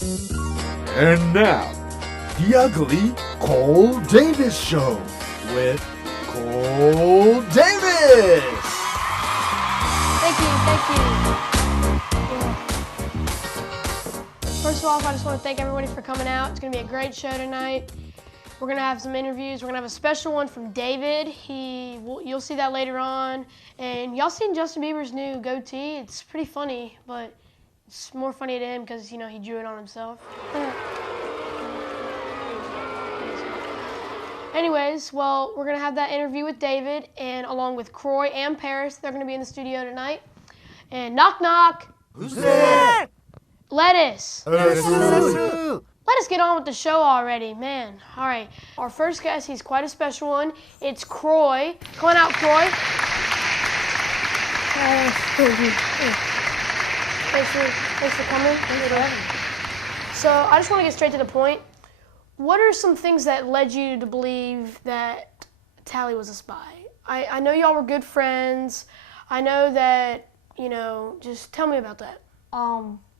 And now, the Ugly Cole Davis Show with Cole Davis. Thank you. First of all, I just want to thank everybody for coming out. It's going to be a great show tonight. We're going to have some interviews. We're going to have a special one from David. You'll see that later on. And y'all seen Justin Bieber's new goatee? It's pretty funny, but it's more funny to him because, he drew it on himself. Anyways, well, we're going to have that interview with David, and along with Croy and Paris, they're going to be in the studio tonight. And knock, knock. Who's there? Lettuce. Let us get on with the show already, man. All right, our first guest, he's quite a special one. It's Croy. Come on out, Croy. Thanks for coming. Thanks for having me. So I just want to get straight to the point. What are some things that led you to believe that Tally was a spy? I know y'all were good friends. I know that, just tell me about that.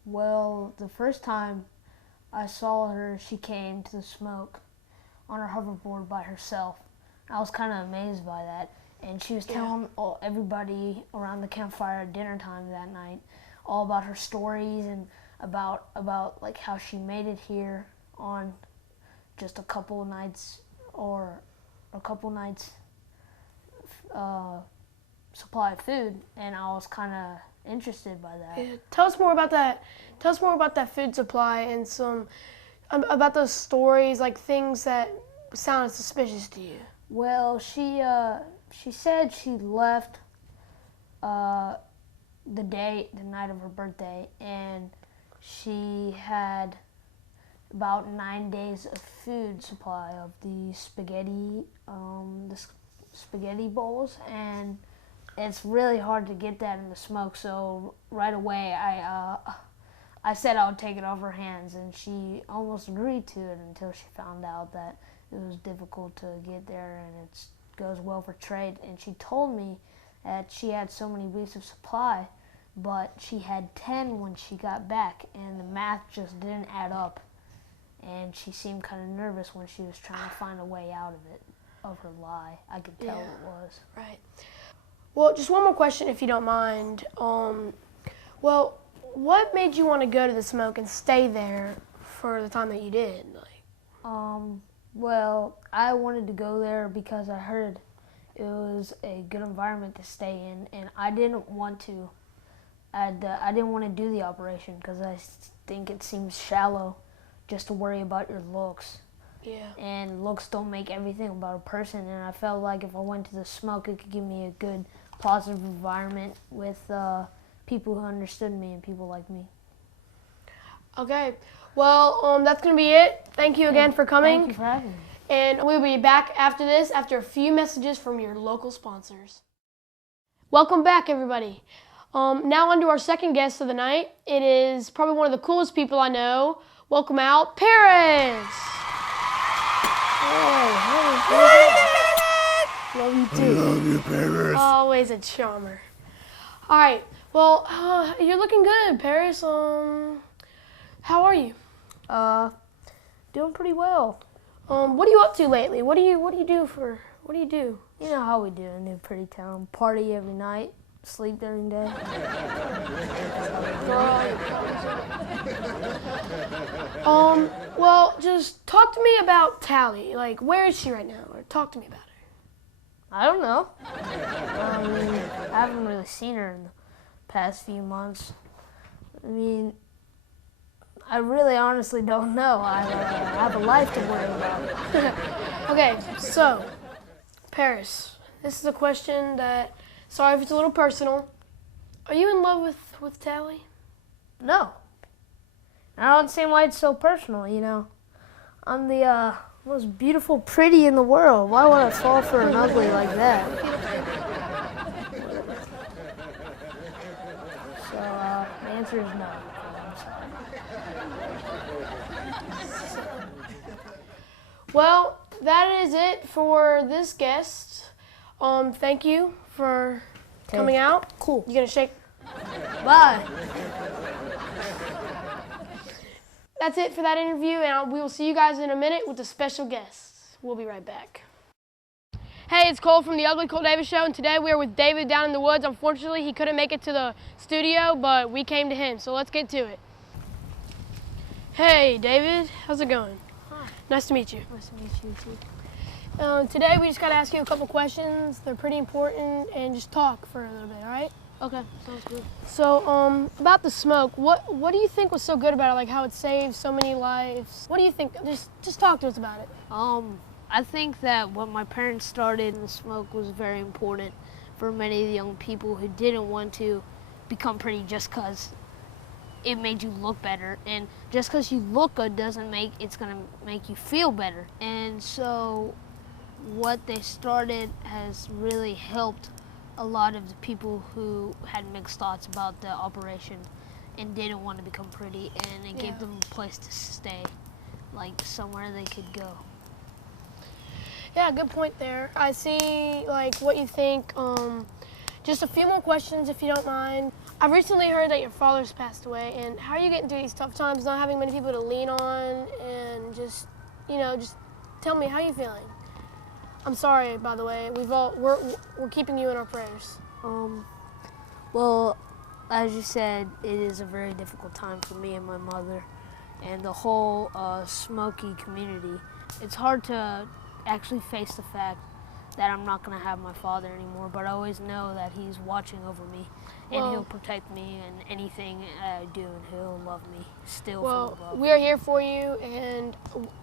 Well, the first time I saw her, she came to the smoke on her hoverboard by herself. I was kind of amazed by that. And she was telling everybody around the campfire at dinner time that night all about her stories and about like how she made it here on just a couple of nights supply of food, and I was kind of interested by that. Yeah. Tell us more about that. Tell us more about that food supply and about those stories, like things that sounded suspicious to you. Well, she said she left the night of her birthday, and she had about 9 days of food supply of the spaghetti bowls, and it's really hard to get that in the smoke. So right away, I said I would take it off her hands, and she almost agreed to it until she found out that it was difficult to get there, and it goes well for trade. And she told me that she had so many weeks of supply, but she had 10 when she got back, and the math just didn't add up. And she seemed kind of nervous when she was trying to find a way out of her lie. I could tell it was. Right. Well, just one more question, if you don't mind. Well, what made you want to go to the smoke and stay there for the time that you did? Well, I wanted to go there because I heard it was a good environment to stay in, and I didn't want to. I didn't want to do the operation because I think it seems shallow just to worry about your looks. Yeah. And looks don't make everything about a person, and I felt like if I went to the smoke, it could give me a good, positive environment with people who understood me and people like me. Okay. Well, that's going to be it. Thank you again for coming. Thank you for having me. And we'll be back after this, after a few messages from your local sponsors. Welcome back, everybody. Now on to our second guest of the night. It is probably one of the coolest people I know. Welcome out, Paris. Love you too. I love you, Paris. Always a charmer. All right. Well, you're looking good, Paris. How are you? Doing pretty well. What are you up to lately? What do you do? You know how we do in New Pretty Town. Party every night, sleep during the day. Well, just talk to me about Tally. Like, where is she right now? Or talk to me about her. I don't know. I haven't really seen her in the past few months. I really honestly don't know. I have a life to worry about. Okay, so, Paris, this is a question that, sorry if it's a little personal. Are you in love with Tally? No. I don't see why it's so personal, I'm the most beautiful pretty in the world. Why would I fall for an ugly like that? So, the answer is no. I'm sorry. Well, that is it for this guest. Thank you for coming out. Cool. You gonna shake? Bye. That's it for that interview, and we will see you guys in a minute with the special guests. We'll be right back. Hey, it's Cole from the Ugly Cole Davis Show, and today we are with David down in the woods. Unfortunately, he couldn't make it to the studio, but we came to him, so let's get to it. Hey, David, how's it going? Hi. Nice to meet you. Nice to meet you too. Today we just got to ask you a couple questions. They're pretty important, and just talk for a little bit, all right? Okay, sounds good. So, about the smoke, what do you think was so good about it? Like how it saved so many lives? What do you think? Just talk to us about it. I think that when my parents started, the smoke was very important for many of the young people who didn't want to become pretty just because it made you look better. And just because you look good doesn't make it's gonna make you feel better. And so what they started has really helped a lot of the people who had mixed thoughts about the operation and didn't want to become pretty, and it gave them a place to stay, like somewhere they could go. Yeah, good point there. I see like what you think. Just a few more questions if you don't mind. I've recently heard that your father's passed away, and how are you getting through these tough times, not having many people to lean on, and just tell me, how are you feeling? I'm sorry, by the way. We're keeping you in our prayers. Well, as you said, it is a very difficult time for me and my mother and the whole Smoky community. It's hard to actually face the fact that I'm not going to have my father anymore, but I always know that he's watching over me, and he'll protect me in anything I do, and he'll love me still. Well, we are here for you, and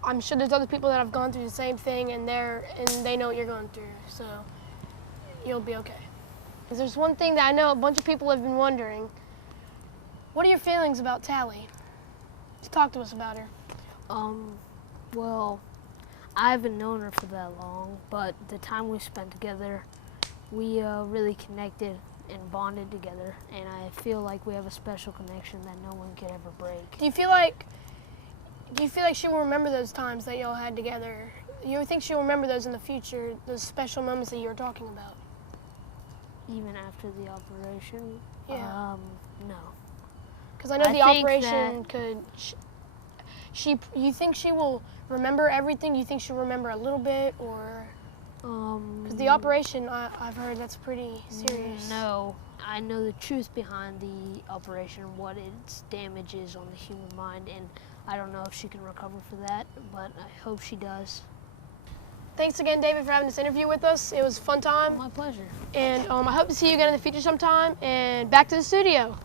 I'm sure there's other people that have gone through the same thing, and they know what you're going through, so you'll be okay. Because there's one thing that I know a bunch of people have been wondering. What are your feelings about Tally? Just talk to us about her. Well, I haven't known her for that long, but the time we spent together, we really connected and bonded together, and I feel like we have a special connection that no one could ever break. Do you feel like she will remember those times that y'all had together? You ever think she'll remember those in the future, those special moments that you were talking about? Even after the operation? Yeah. No. Because I know the operation could. You think she will remember everything? You think she'll remember a little bit, or? Because the operation, I've heard that's pretty serious. No, I know the truth behind the operation, what its damage is on the human mind, and I don't know if she can recover for that, but I hope she does. Thanks again, David, for having this interview with us. It was a fun time. My pleasure. And I hope to see you again in the future sometime. And back to the studio.